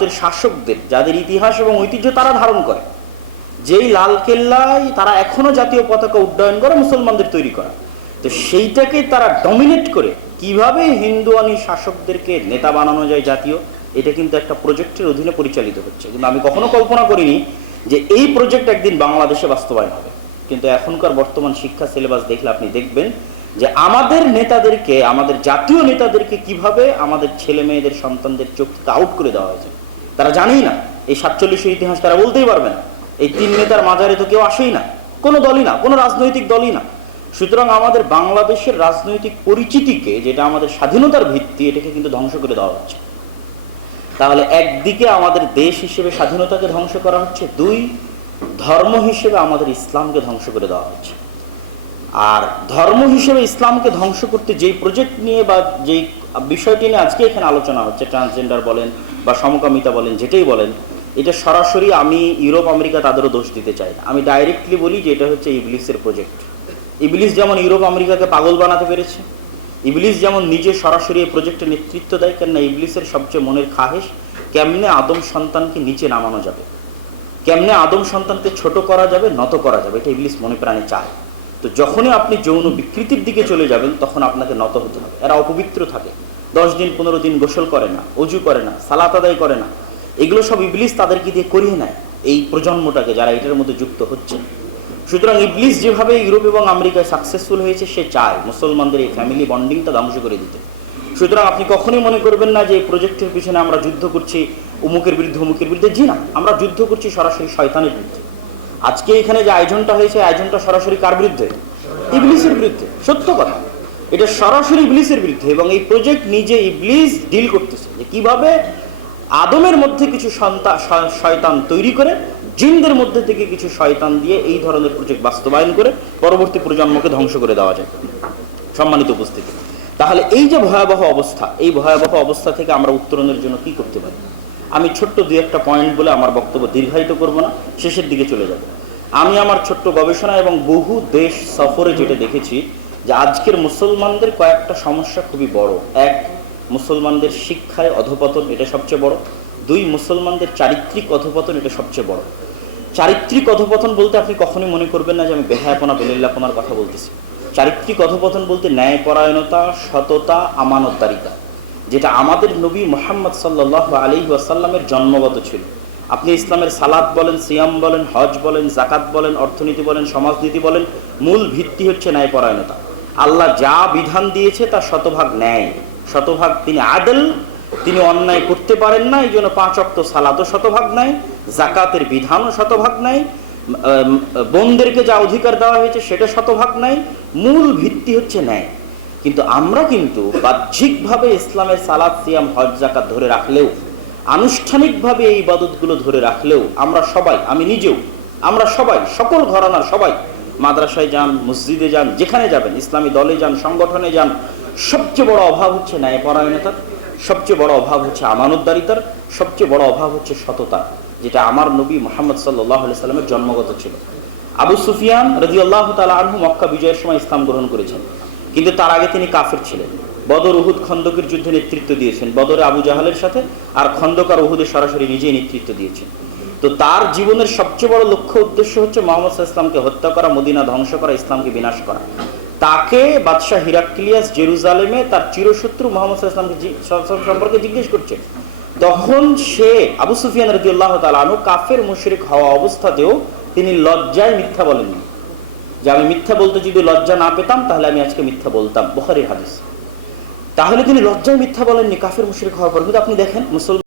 ভারতের শাসকদের, যাদের ইতিহাস এবং ঐতিহ্য তারা ধারণ করে, যেই লালকেল্লায় তারা এখনো জাতীয় পতাকা উড্ডয়ন করে মুসলমানদের তৈরি করা, তো সেইটাকে তারা ডমিনেট করে কিভাবে হিন্দুয়ানি শাসকদেরকে নেতা বানানো যায় জাতীয়, এটা কিন্তু একটা প্রজেক্টের অধীনে পরিচালিত হচ্ছে। কিন্তু আমি কখনো কল্পনা করিনি যে এই প্রজেক্ট একদিন বাংলাদেশে বাস্তবায়ন হবে। কিন্তু এখনকার বর্তমান শিক্ষা সিলেবাস দেখলে আপনি দেখবেন যে আমাদের নেতাদেরকে, আমাদের জাতীয় নেতাদেরকে কিভাবে আমাদের ছেলে মেয়েদের সন্তানদের চোখ থেকে আউট করে দেওয়া হয়েছে। তারা জানেই না, এই 47 ইতিহাস তারা বলতেই পারবে না। এই 3 নেতার মাজারে তো কেউ আসেই না, কোনো দলই না, কোনো রাজনৈতিক দলই না। সুতরাং আমাদের বাংলাদেশের রাজনৈতিক পরিচিতিকে, যেটা আমাদের স্বাধীনতার ভিত্তি, এটাকে কিন্তু ধ্বংস করে দেওয়া হচ্ছে। তাহলে একদিকে আমাদের দেশ হিসেবে স্বাধীনতাকে ধ্বংস করা হচ্ছে, 2 ধর্ম হিসেবে আমাদের ইসলামকে ধ্বংস করে দেওয়া হচ্ছে। আর ধর্ম হিসেবে ইসলামকে ধ্বংস করতে যেই প্রজেক্ট নিয়ে বা যেই বিষয়টি নিয়ে আজকে এখানে আলোচনা হচ্ছে, ট্রান্সজেন্ডার বলেন বা সমকামিতা বলেন, যেটাই বলেন, এটা সরাসরি আমি ইউরোপ আমেরিকা তাদেরও দোষ দিতে চাই না। আমি ডাইরেক্টলি বলি যে এটা হচ্ছে ইবলিসের প্রজেক্ট। ইবলিস যেমন ইউরোপ আমেরিকাকে পাগল বানাতে পেরেছে, ইবলিস যেমন নিজে সরাসরি এই প্রজেক্টের নেতৃত্ব দেয়, কেননা ইবলিসের সবচেয়ে মনের খাহেশ কেমনে আদম সন্তানকে নিচে নামানো যাবে, কেমনে আদম সন্তানকে ছোট করা যাবে, নত করা যাবে, এটা ইবলিস মনে প্রাণে চায়। তো যখনই আপনি যৌন বিকৃতির দিকে চলে যাবেন তখন আপনাকে নত হতে হবে। এরা অপবিত্র থাকে, 10 দিন 15 দিন গোসল করে না, অজু করে না, সালাত আদায় করে না, এগুলো সব ইবলিস তাদেরকে দিয়ে করিয়ে নেয় এই প্রজন্মটাকে যারা এটার মধ্যে যুক্ত হচ্ছে। সুতরাং ইবলিস যেভাবে ইউরোপ এবং আমেরিকায় সাকসেসফুল হয়েছে, সে চায় মুসলমানদের এই ফ্যামিলি বন্ডিংটা ধ্বংস করে দিতে। সুতরাং আপনি কখনোই মনে করবেন না যে এই প্রজেক্টের পিছনে আমরা যুদ্ধ করছি অমুকের বিরুদ্ধে অমুকের বিরুদ্ধে। জি না, আমরা যুদ্ধ করছি সরাসরি শয়তানের বিরুদ্ধে। আজকে এখানে যে আয়োজনটা হয়েছে, আয়োজনটা সরাসরি কার বিরুদ্ধে? ইবলিসের বিরুদ্ধে। সত্য কথা, এটা সরাসরি ইবলিসের বিরুদ্ধে। এবং এই প্রজেক্ট নিজে ইবলিস ডিল করতেছে যে কিভাবে আদমের মধ্যে কিছু শয়তান তৈরি করে, জিনদের মধ্যে থেকে কিছু শয়তান দিয়ে এই ধরনের প্রজেক্ট বাস্তবায়ন করে পরবর্তী প্রজন্মকে ধ্বংস করে দেওয়া যায়। সম্মানিত উপস্থিতি, তাহলে এই যে ভয়াবহ অবস্থা, এই ভয়াবহ অবস্থা থেকে আমরা উত্তরণের জন্য কি করতে পারি? আমি ছোট্ট 2-1টা পয়েন্ট বলে আমার বক্তব্য দীর্ঘায়িত করব না, শেষের দিকে চলে যাব। আমি আমার ছোট্ট গবেষণা এবং বহু দেশ সফরে যেটা দেখেছি যে আজকের মুসলমানদের কয়েকটা সমস্যা খুবই বড়। 1, মুসলমানদের শিক্ষায় অধঃপতন, এটা সবচেয়ে বড়। 2, মুসলমানদের চারিত্রিক অধঃপতন, এটা সবচেয়ে বড়। চারিত্রিক অধঃপতন বলতে আপনি কখনোই মনে করবেন না যে আমি বেহায়াপনা বেলিল্লাপনার কথা বলতেছি। চারিত্রিক অধঃপতন বলতে ন্যায়পরায়ণতা, সততা, আমানতদারিতা, যেটা আমাদের নবী মুহাম্মদ সাল্লাল্লাহু আলাইহি ওয়াসাল্লামের জন্মগত ছিল। আপনি ইসলামের সালাত বলেন, সিয়াম বলেন, হজ বলেন, জাকাত বলেন, অর্থনীতি বলেন, সমাজনীতি বলেন, মূল ভিত্তি হচ্ছে ন্যায়পরায়ণতা। আল্লাহ যা বিধান দিয়েছে তা শতভাগ ন্যায়, শতভাগ তিনি আদল, তিনি অন্যায় করতে পারেন না। এই জন্য 5 ওয়াক্ত সালাতও শতভাগ ন্যায়, জাকাতের বিধানও শতভাগ ন্যায়, বোনদেরকে যা অধিকার দেওয়া হয়েছে সেটা শতভাগ ন্যায়। মূল ভিত্তি হচ্ছে ন্যায়। কিন্তু আমরা কিন্তু বাহ্যিকভাবে ইসলামের সালাত, সিয়াম, হজ, জাকাত ধরে রাখলেও, আনুষ্ঠানিকভাবে এই ইবাদতগুলো ধরে রাখলেও আমরা সবাই, আমি নিজেও, আমরা সবাই, সকল ঘরানার সবাই মাদ্রাসায় যান, মসজিদে যান, যেখানে যাবেন, ইসলামী দলে যান, সংগঠনে যান, সবচেয়ে বড় অভাব হচ্ছে ন্যায়পরায়ণতার, সবচেয়ে বড় অভাব হচ্ছে আমানতদারিতার, সবচেয়ে বড় অভাব হচ্ছে সততা, যেটা আমার নবী মুহাম্মদ সাল্লাল্লাহু আলাইহি সাল্লামের জন্মগত ছিল। আবু সুফিয়ান রাদিয়াল্লাহু তাআলা আনহু মক্কা বিজয়ের সময় ইসলাম গ্রহণ করেছেন, কিন্তু তার আগে তিনি কাফির ছিলেন। বদর, উহুদ, খন্দকের যুদ্ধে নেতৃত্ব দিয়েছেন, বদরে আবু জাহালের সাথে, আর খন্দক আর উহুদে সরাসরি নিজেই নেতৃত্ব দিয়েছেন। তো তার জীবনের সবচেয়ে বড় লক্ষ্য উদ্দেশ্য হচ্ছে মুহাম্মদ সাল্লাল্লাহু আলাইহি ওয়াসাল্লামকে হত্যা করা, মদিনা ধ্বংস করা, ইসলামকে বিনাশ করা। তাকে বাদশাহ হিরাক্লিয়াস জেরুজালেমে তার চিরশত্রু মুহাম্মদ সাল্লাল্লাহু আলাইহি ওয়াসাল্লাম সম্পর্কে জিজ্ঞেস করছে। তখন সে আবু সুফিয়ান রাদিয়াল্লাহু তাআলা আনহু কাফের মুশরিক হওয়া অবস্থাতেও তিনি লজ্জায় মিথ্যা বলেননি, যে আমি মিথ্যা বলতে যদি লজ্জা না পেতাম তাহলে আমি আজকে মিথ্যা বলতাম, বুখারীর হাদিস। তাহলে তিনি লজ্জায় মিথ্যা বলেননি কাফের মুশরিক হওয়ার পর। কিন্তু আপনি দেখেন মুসলমান